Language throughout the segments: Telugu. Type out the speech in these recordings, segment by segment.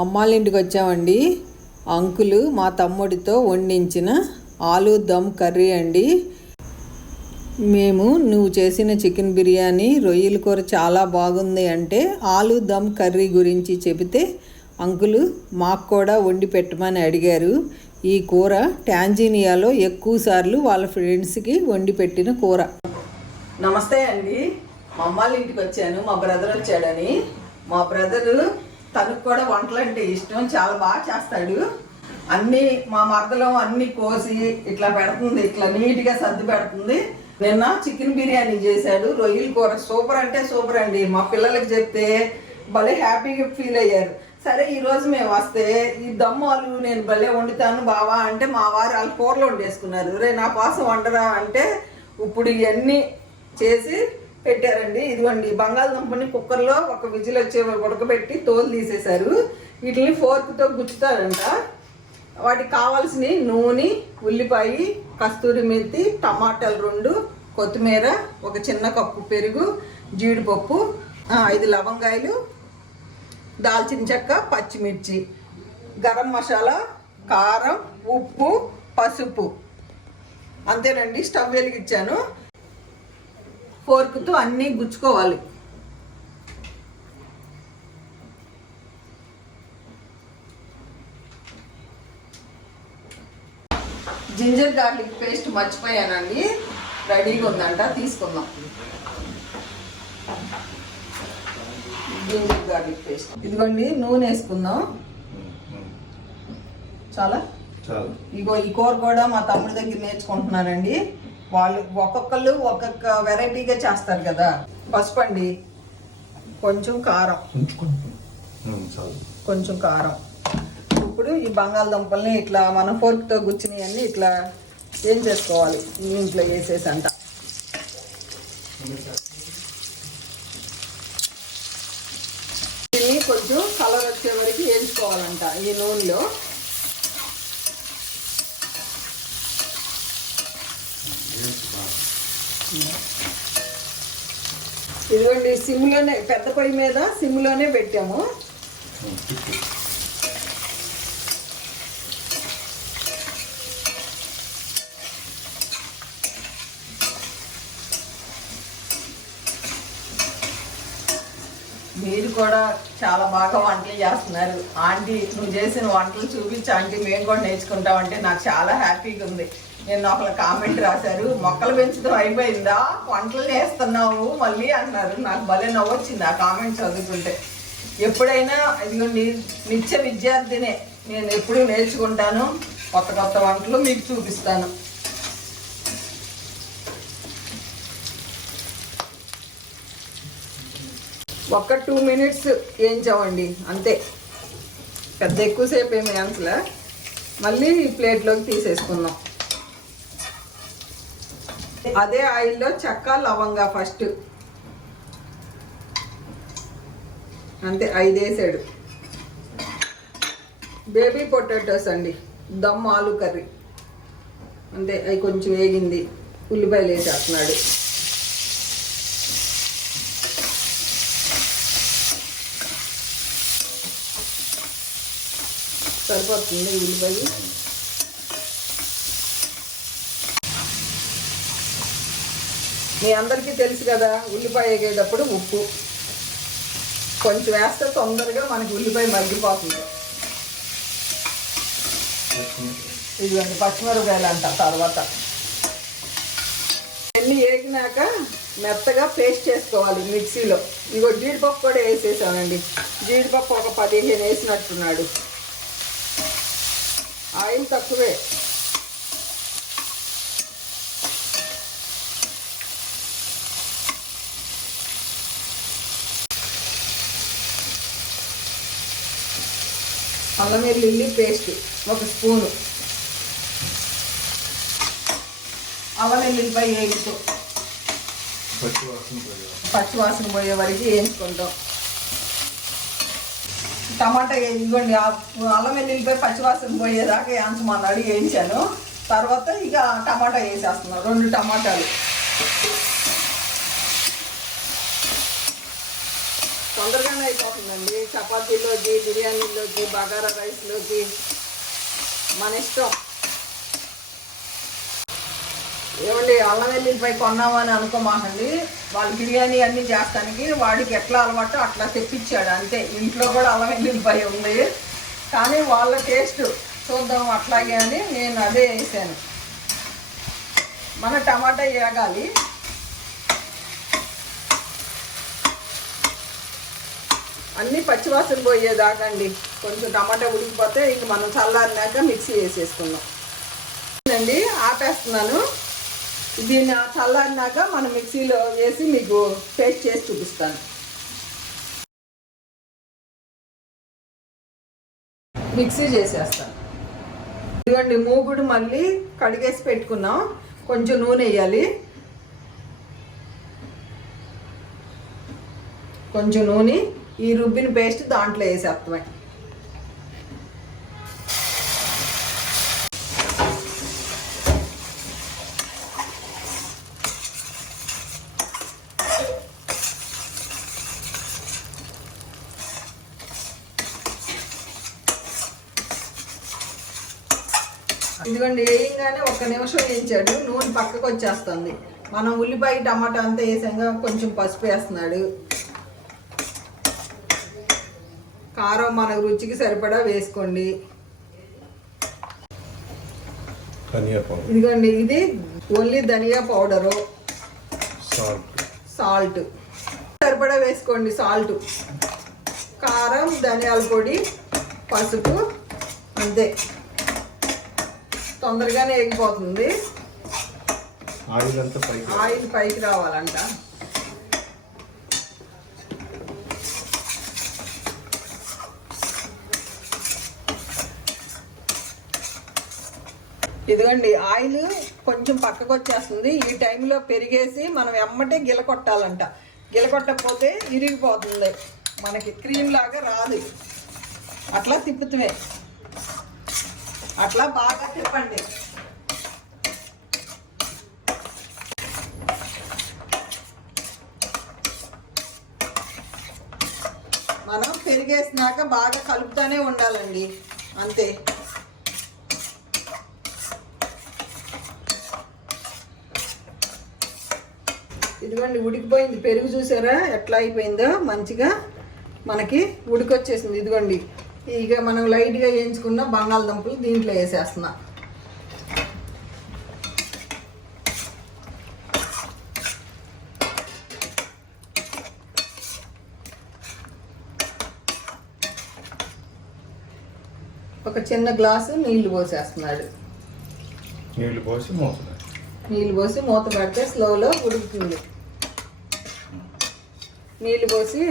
అమ్మాళ్ళ ఇంటికి వచ్చామండి. అంకులు మా తమ్ముడితో వండించిన ఆలు దమ్ కర్రీ అండి. మేము నువ్వు చేసిన చికెన్ బిర్యానీ రొయ్యల కూర చాలా బాగుంది అంటే ఆలు దమ్ కర్రీ గురించి చెబితే అంకులు మాకు కూడా వండి పెట్టమని అడిగారు. ఈ కూర టాంజీనియాలో ఎక్కువ సార్లు వాళ్ళ ఫ్రెండ్స్కి వండి పెట్టిన కూర. నమస్తే అండి. మా అమ్మాళ్ళ ఇంటికి వచ్చాను. మా బ్రదర్ వచ్చాడని. మా బ్రదరు తనకు కూడా వంటలు అంటే ఇష్టం చాలా బాగా చేస్తాడు. అన్నీ మా మరదలో అన్ని కోసి ఇట్లా పెడుతుంది ఇట్లా నీట్గా సర్ది పెడుతుంది. నిన్న చికెన్ బిర్యానీ చేశాడు రొయ్యల కూర. సూపర్ అంటే సూపర్ అండి. మా పిల్లలకి చెప్తే భలే హ్యాపీగా ఫీల్ అయ్యారు. సరే ఈ రోజు మేము వస్తే ఈ దమ్మాలు నేను భలే వండుతాను బావా అంటే మా వారు వాళ్ళు కూరలు వండేసుకున్నారు. రే నా కోసం వండరా అంటే ఇప్పుడు ఇవన్నీ చేసి పెట్టారండి. ఇదిగోండి బంగాళదుంపని కుక్కర్లో ఒక విజిల్ వచ్చే ఉడకబెట్టి తోలు తీసేశారు. వీటిని ఫోర్క్తో గుచ్చుతారంట. వాటికి కావాల్సిన నూనె ఉల్లిపాయ కస్తూరి మెత్తి టమాటాలు రెండు కొత్తిమీర ఒక చిన్న కప్పు పెరుగు జీడిపప్పు ఐదు లవంగాయలు దాల్చిన చెక్క పచ్చిమిర్చి గరం మసాలా కారం ఉప్పు పసుపు. అంతేనండి స్టవ్ వెలిగించాను. ఫోర్క్తో అన్నీ గుచ్చుకోవాలి. జింజర్ గార్లిక్ పేస్ట్ మర్చిపోయానండి. రెడీగా ఉందంట తీసుకుందాం. Ginger garlic paste. ఇదిగోండి నూనె వేసుకుందాం. చాలా? చాలు. ఇగో ఈ కూర కూడా మా తమ్ముడి దగ్గర నేర్చుకుంటున్నానండి. వాళ్ళు ఒక్కొక్కళ్ళు ఒక్కొక్క వెరైటీగా చేస్తారు కదా. పసుపు అండి కొంచెం కారం. కొంచెం కారం. ఇప్పుడు ఈ బంగాళదుంపల్ని ఇట్లా మనం ఫోర్క్తో గుచ్చినవన్నీ ఇట్లా ఏం చేసుకోవాలి? ఇంట్లో వేసేసి అంట. దీన్ని కొంచెం కలర్ వచ్చే వరకు వేయించుకోవాలంట ఈ నూనెలో. ఇదిగోండి సిమ్లోనే పెద్ద పొయ్యి మీద సిమ్లోనే పెట్టాము. మీరు కూడా చాలా బాగా వంటలు చేస్తున్నారు. ఆంటీ నువ్వు చేసిన వంటలు చూపించి ఆంటీ మేము కూడా నేర్చుకుంటామంటే నాకు చాలా హ్యాపీగా ఉంది. నేను ఒకళ్ళు కామెంట్ రాశారు మొక్కలు పెంచడం అయిపోయిందా? వంటలు చేస్తున్నావు మళ్ళీ అన్నారు నాకు భలే నవ్వొచ్చింది ఆ కామెంట్ చదువుకుంటే ఎప్పుడైనా ఇదిగోండి నిత్య విద్యార్థినే నేను ఎప్పుడూ నేర్చుకుంటాను. కొత్త కొత్త వంటలు మీకు చూపిస్తాను. ఒక్క టూ మినిట్స్ వేయించామండి అంతే. పెద్ద ఎక్కువసేపు ఏమి అసలు మళ్ళీ ప్లేట్లోకి తీసేసుకుందాం. అదే ఆయిల్లో చెక్క లవంగా ఫస్ట్. అంతే ఐదు వేసాడు బేబీ పొటాటోస్ అండి దమ్ ఆలు కర్రీ. అంతే అవి కొంచెం వేగింది ఉల్లిపాయలు వేసేస్తున్నాడు. సరిపోతుంది ఉల్లిపాయ మీ అందరికీ తెలుసు కదా ఉల్లిపాయ వేగేటప్పుడు ఉప్పు. కొంచెం వేస్తే తొందరగా మనకి ఉల్లిపాయ మగ్గిపోతుంది. ఇదిగోండి పచ్చిమిరపకాయలు అంట తర్వాత. అన్నీ వేగినాక మెత్తగా పేస్ట్ చేసుకోవాలి మిక్సీలో. ఇగో జీడిపప్పు కూడా వేసేసానండి జీడిపప్పు ఒక పదిహేను వేసినట్టున్నాడు. ఆయిల్ తక్కువే. అల్లం వెల్లుల్లి పేస్ట్ ఒక స్పూను. అల్లం వెల్లుల్లిపై వేగుతూ పచ్చి వాసన పోయే వరకు వేయించుకుంటాం. టమాటా ఇదిగోండి అల్లం వెల్లుల్లిపై పచ్చివాసన పోయేదాకా వేయించమన్నాడు వేయించాను. తర్వాత ఇక టమాటా వేసేస్తున్నాం రెండు టమాటాలు. చపాతీలోకి బిర్యానీలోకి బగారా రైస్లోకి మన ఇష్టం. ఏమండి అల్లం వెల్లుల్లిపై కొన్నామని అనుకోమాకండి. వాళ్ళు బిర్యానీ అన్నీ చేస్తానికి వాడికి ఎట్లా అలవాటు అట్లా తెప్పించాడు అంతే. ఇంట్లో కూడా అల్లం వెల్లుల్లిపై ఉంది. కానీ వాళ్ళ టేస్ట్ చూద్దాం అట్లాగే అని నేను అదే వేసాను. మన టమాటా వేగాలి అన్నీ పచ్చివాసన పోయేదాకా అండి కొంచెం టమాటా ఉడికిపోతే ఇంక మనం చల్లారినాక మిక్సీ వేసేసుకుందాం. అండి ఆపేస్తున్నాను. దీన్ని చల్లారినాక మనం మిక్సీలో వేసి మీకు పేస్ట్ చేసి చూపిస్తాను. మిక్సీ చేసేస్తాను. ఇదిగోండి మూగుడు మళ్ళీ కడిగేసి పెట్టుకున్నాం. కొంచెం నూనె వేయాలి. కొంచెం నూనె. ఈ రుబ్బిన పేస్ట్ దాంట్లో వేసేస్తామే ఇదిగోండి వేయంగానే ఒక్క నిమిషం వేయించాడు. నూనె పక్కకు వచ్చేస్తుంది మనం ఉల్లిపాయ టమాటా అంతా వేసాక కొంచెం పసుపు వేస్తున్నాడు. కారం మన రుచికి సరిపడా వేసుకోండి. ఇదిగోండి ఇది ఓన్లీ ధనియా పౌడరు. సాల్ట్. సరిపడా వేసుకోండి సాల్ట్. కారం ధనియాల పొడి పసుపు అంతే. తొందరగానే ఎగిపోతుంది ఆయిల్ అంతా పైకి ఆయిల్ పైకి రావాలంట. ఇదిగోండి ఆయిల్ కొంచెం పక్కకు వచ్చేస్తుంది. ఈ టైంలో పెరిగేసి మనం ఎమ్మటే గిల కొట్టాలంట. గిల కొట్టకపోతే ఇరిగిపోతుంది. మనకి క్రీమ్ లాగా రాదు. అట్లా తిప్పుతుమే అట్లా బాగా తిప్పండి. మనం పెరిగేసినాక బాగా కలుపుతూనే ఉండాలండి. అంతే. ఇదిగోండి ఉడికిపోయింది. పెరుగు చూసారా? ఎట్లా అయిపోయిందో? మంచిగా మనకి ఉడికొచ్చేసింది. ఇదిగోండి. ఇక మనం లైట్గా వేయించుకున్న బంగాళదుంపలు దీంట్లో వేసేస్తున్నా. ఒక చిన్న గ్లాసు నీళ్ళు పోసేస్తున్నాడు. నీళ్ళు పోసి మూతలు నీళ్ళు పోసి మూత పెడితే స్లోలో ఉడుకుతుంది. నీళ్ళు పోసి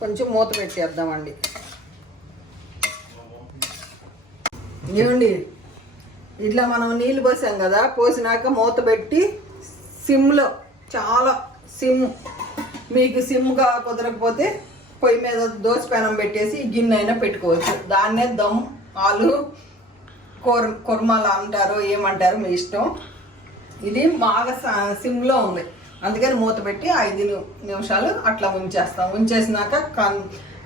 కొంచెం మూత పెట్టేద్దామండి. ఏమండి ఇట్లా మనం నీళ్ళు పోసాం కదా పోసినాక మూత పెట్టి సిమ్లో చాలా సిమ్ మీకు సిమ్గా కుదరకపోతే పొయ్యి మీద దోశ పెనం పెట్టేసి గిన్నె అయినా పెట్టుకోవచ్చు. దాన్నే దమ్ ఆలు కూర కుర్మాలు అంటారు ఏమంటారు మీ ఇష్టం. ఇది బాగా సిమ్లో ఉంది. అందుకని మూత పెట్టి ఐదు నిమిషాలు అట్లా ఉంచేస్తాం ఉంచేసినాక కన్-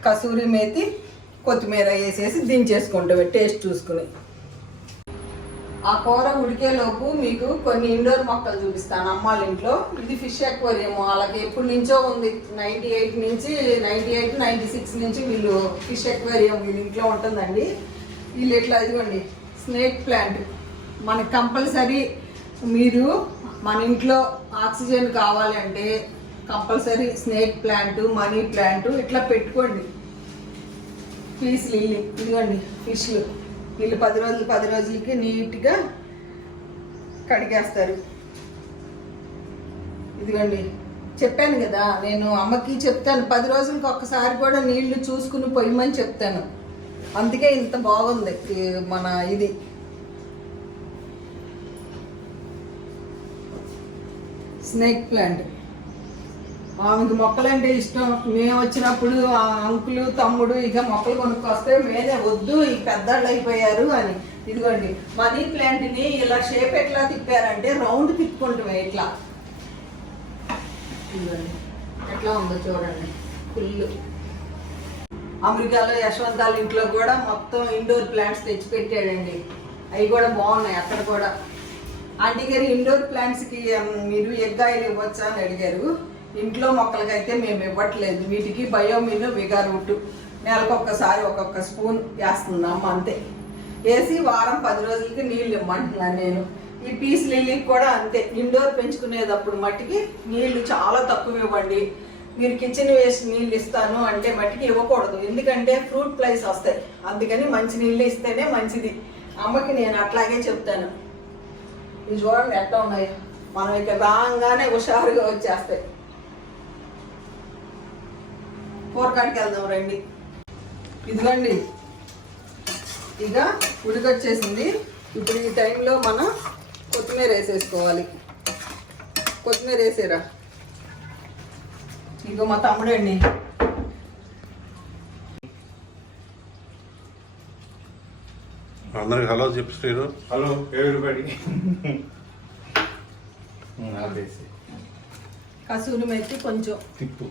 కసూరి మేతి కొత్తిమీర వేసేసి దించేసుకుంటాం టేస్ట్ చూసుకుని. ఆ కూర ఉడికేలోపు మీకు కొన్ని ఇండోర్ మొక్కలు చూపిస్తాను అమ్మాళ్ళ ఇంట్లో ఇది ఫిష్ ఎక్వేరియం వాళ్ళకి ఎప్పటి నుంచో ఉంది. నైంటీ ఎయిట్ నుంచి నైంటీ ఎయిట్ నైంటీ సిక్స్ నుంచి వీళ్ళు ఫిష్ ఎక్వేరియం వీళ్ళ ఇంట్లో ఉంటుందండి. వీళ్ళు ఎట్లా ఇదిగోండి స్నేక్ ప్లాంట్. మనకి కంపల్సరీ మీరు మన ఇంట్లో ఆక్సిజన్ కావాలంటే compulsory snake plant money plant ఇట్లా పెట్టుకోండి. పీస్ లిల్లీ ఇదిగోండి ఫిష్లు. వీళ్ళు పది రోజులు పది రోజులకి నీట్గా కడిగేస్తారు. ఇదిగోండి చెప్పాను కదా నేను అమ్మకి చెప్తాను పది రోజులకి ఒక్కసారి కూడా నీళ్ళు చూసుకుని పొయ్యమని చెప్తాను. అందుకే ఇంత బాగుంది మన ఇది. Snake plant. ఆమెకి మొక్కలంటే ఇష్టం. మేము వచ్చినప్పుడు ఆ అంకులు తమ్ముడు ఇక మొక్కలు కొనుక్కొస్తే మేమే వద్దు ఈ పెద్దళ్ళు అయిపోయారు అని. ఇదిగోండి మనీ ప్లాంట్ని ఇలా షేప్ ఎట్లా తిప్పారంటే రౌండ్ తిప్పుకుంటామే ఇట్లా. ఇదిగోండి ఎట్లా ఉందో చూడండి. ఫుల్ అమెరికాలో యశ్వంతాల ఇంట్లో కూడా మొత్తం ఇండోర్ ప్లాంట్స్ తెచ్చి పెట్టాడండి అవి కూడా బాగున్నాయి అక్కడ కూడా. ఆంటీ గారు ఇండోర్ ప్లాంట్స్కి మీరు ఎగ్గాయలు ఇవ్వచ్చా అని అడిగారు. ఇంట్లో మొక్కలకైతే మేము ఇవ్వట్లేదు. వీటికి బయోమిన్ విగారూట్ నెలకు ఒక్కసారి ఒక్కొక్క స్పూన్ వేస్తున్నాము అంతే. వేసి వారం పది రోజులకి నీళ్ళు ఇమ్మంటున్నాను నేను. ఈ పీస్ లిల్లీకి కూడా అంతే. ఇండోర్ పెంచుకునేటప్పుడు మట్టికి నీళ్ళు చాలా తక్కువ ఇవ్వండి. మీరు కిచెన్ వేస్ట్ నీళ్ళు ఇస్తాను అంటే మట్టికి ఇవ్వకూడదు. ఎందుకంటే ఫ్రూట్ ఫ్లైస్ వస్తాయి. అందుకని మంచి నీళ్ళు ఇస్తేనే మంచిది. అమ్మకి నేను అట్లాగే చెప్తాను. ఇది చూడండి ఎట్లా ఉన్నాయి? మనం ఇక రాగానే హుషారుగా వచ్చేస్తాయి. కూరకాడికి వెళ్దాం రండి. ఇదిగోండి. ఇక ఉడికొచ్చేసింది ఇప్పుడు ఈ టైంలో మనం కొత్తిమీర వేసేసుకోవాలి. కొత్తిమీర వేసేరా? ఇంకో మా తమ్ముడండి. అందరికి హలో చెప్పు శ్రీను. హలో ఎవరిబడి కసూరి మెత్తి కొంచెం. తిప్పు.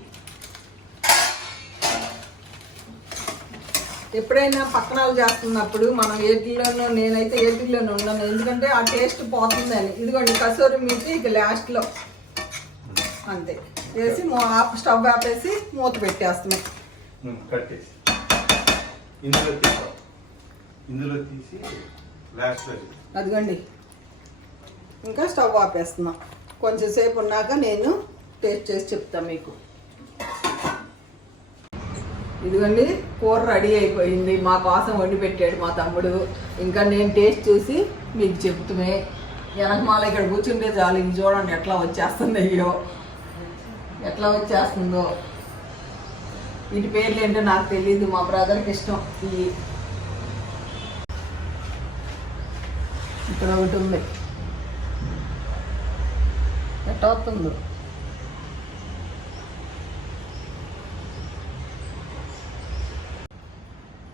ఎప్పుడైనా పక్కనాలు చేస్తున్నప్పుడు మనం ఏటిల్లోనూ నేనైతే ఏటిల్లోనూ ఉన్నాను ఎందుకంటే ఆ టేస్ట్ పోతుందని. ఇదిగోండి కసూరి మెత్తి ఇక లాస్ట్లో. అంతే. వేసి స్టవ్ ఆపేసి మూత పెట్టేస్తున్నాం. కట్టేసి ఇందులో తీసి లాస్ట్ అదిగోండి. ఇంకా స్టవ్ ఆపేస్తున్నా. కొంచెం సేపు ఉన్నాక నేను టేస్ట్ చేసి చెప్తా మీకు. ఇదిగోండి కూర రెడీ అయిపోయింది. మా కోసం వండి పెట్టాడు మా తమ్ముడు. ఇంకా నేను టేస్ట్ చూసి మీకు చెప్తుమే. వెనకమాల ఇక్కడ కూర్చుంటే చాలు ఇంక చూడండి ఎట్లా వచ్చేస్తుంది అయ్యో. ఎట్లా వచ్చేస్తుందో. వీటి పేర్లు ఏంటో నాకు తెలియదు మా బ్రదర్కి ఇష్టం. ఈ ఇక్కడ ఒకటి ఉంది. ఎట్లా ఉంది.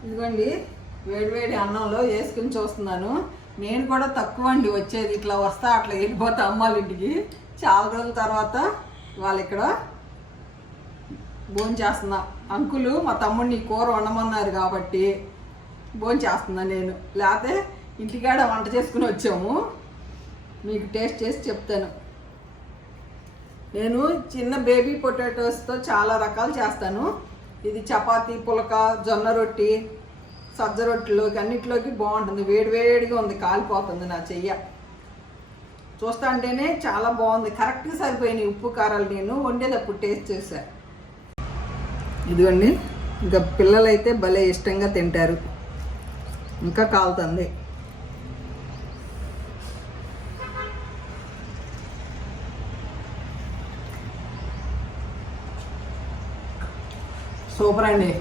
ఇదిగోండి వేడివేడి అన్నంలో వేసుకుని చూస్తున్నాను. నేను కూడా తక్కువ అండి వచ్చేది. ఇట్లా వస్తా అట్లా వెళ్ళిపోతా అమ్మాళ్ళ ఇంటికి. చాలా రోజుల తర్వాత వాళ్ళు ఇక్కడ భోజనం చేస్తున్నా. అంకులు మా తమ్ముడిని కూర వండమన్నారు కాబట్టి భోజనం చేస్తున్నా నేను. లేకపోతే ఇంటికాడ వంట చేసుకుని వచ్చాము. మీకు టేస్ట్ చేసి చెప్తాను. నేను చిన్న బేబీ పొటాటోస్తో చాలా రకాలు చేస్తాను. ఇది చపాతీ పులక జొన్న రొట్టి సజ్జ రొట్టెలోకి అన్నిటిలోకి బాగుంటుంది. వేడివేడిగా ఉంది కాలిపోతుంది నా చెయ్య. చూస్తా అంటేనే చాలా బాగుంది. కరెక్ట్గా సరిపోయినాయి ఉప్పు కారాలు నేను వండేటప్పుడు టేస్ట్ చేశా. ఇదిగోండి ఇంకా పిల్లలైతే భలే ఇష్టంగా తింటారు. ఇంకా కాలుతుంది. సూపర్ అండి.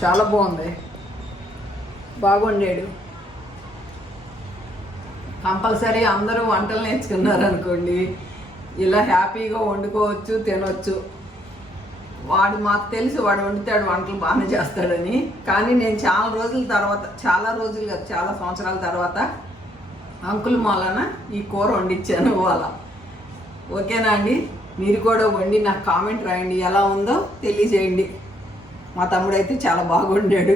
చాలా బాగుంది. బాగుండాడు. కంపల్సరీ అందరూ వంటలు నేర్చుకున్నారు అనుకోండి ఇలా హ్యాపీగా వండుకోవచ్చు తినొచ్చు. వాడు మాకు తెలుసు వాడు వండుతాడు వంటలు బాగానే చేస్తాడని. కానీ నేను చాలా రోజుల తర్వాత చాలా రోజులు కాదు చాలా సంవత్సరాల తర్వాత అంకుల్ మూలన ఈ కూర వండించాను వాళ్ళ ఓకేనా అండి? మీరు కూడా వండి నాకు కామెంట్ రాయండి. ఎలా ఉందో తెలియజేయండి. మా తమ్ముడు అయితే చాలా బాగుండాడు.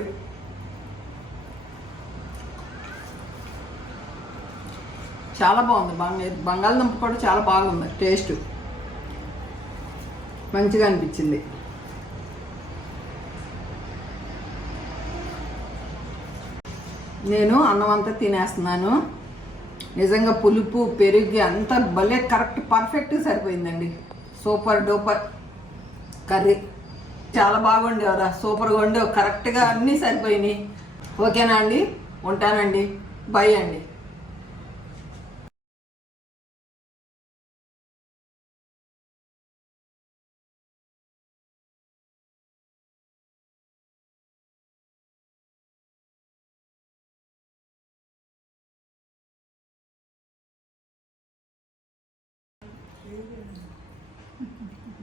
చాలా బాగుంది. బంగా బంగాళదుంప కూడా చాలా బాగుంది. టేస్ట్ మంచిగా అనిపించింది. నేను అన్నం అంతా తినేస్తున్నాను. నిజంగా పులుపు పెరుగు అంతా భలే కరెక్ట్ పర్ఫెక్ట్ సరిపోయిందండి. Super duper curry. చాలా బాగుండేవరా సూపర్గా ఉండేవి కరెక్ట్గా అన్నీ సరిపోయినాయి. ఓకేనా అండి? ఉంటానండి. బై అండి.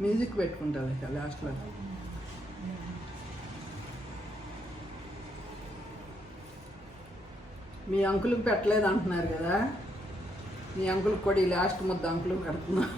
మ్యూజిక్ పెట్టుకుంటుంది ఇక లాస్ట్లో. మీ అంకులకు పెట్టలేదు అంటున్నారు కదా? మీ అంకులకు కూడా ఈ లాస్ట్ ముద్ద అంకులు పెడుతున్నా.